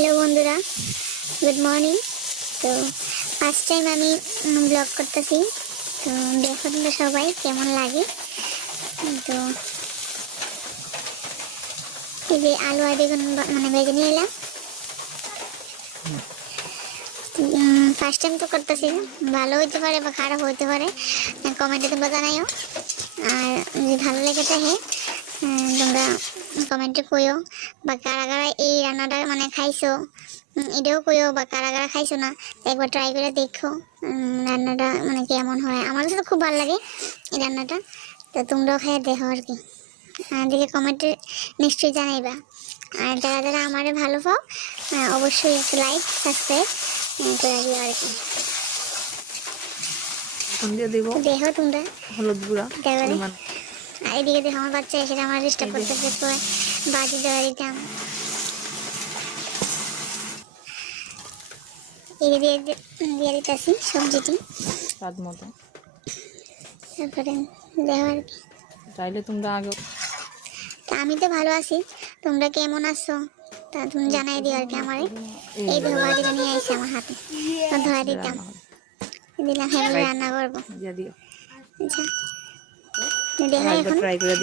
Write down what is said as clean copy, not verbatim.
Hello বন্ধুরা, good morning. তো first time আমি ব্লগ করতেছি। তো দেখো তোমরা সবাই কেমন লাগে। তো এই যে আলু আর বেগুন ভেজে নিয়ে এলাম। ফার্স্ট টাইম তো করতেছি, ভালো হইতে পারে বা খারাপ হইতে পারে, কমেন্টে তোমরা জানাইও। আর যদি ভালো লেগে থাকে তোমরা কমেন্টে কইও, বা কারা কারা এই রান্নাটা খাইছো এটাও কইও, বা কারা কারা খাইছো না একবার ট্রাই করে দেখো রান্নাটা কেমন হয়। আমার কাছে তো খুব ভালো লাগে এই রান্নাটা, তো তোমরাও খাইয়ে দেখো আর কি। দেখে কমেন্টে নিশ্চয়ই জানাইবা। আর যারা যারা আমারে ভালো পাও অবশ্যই একটা লাইক সাবস্ক্রাইব করে দিও আর কি। দেখো তোমরা হলুদ গুঁড়া পরিমাণ। আর এদিকে দেখো আমার বাচ্চা এসে আমার ডিস্টার্ব করতেছে, বাজি দেওয়া দিতাম। এই দিয়ে দিয়ে দিতেছি সবজিটি স্বাদ মতো। তারপরে দেখো আর কি। চাইলে তোমরা আগে তা আমি তো ভালো আছি, তোমরা কেমন আছো তা তুমি জানাই দিও আর কি আমারে। এই দেখো বাজিটা নিয়ে আসছে আমার হাতে, ধরা দিতাম, দিলাম হ্যাঁ রান্না করবো। দিয়ে দিও। আচ্ছা দেখো এখন ট্রাই করে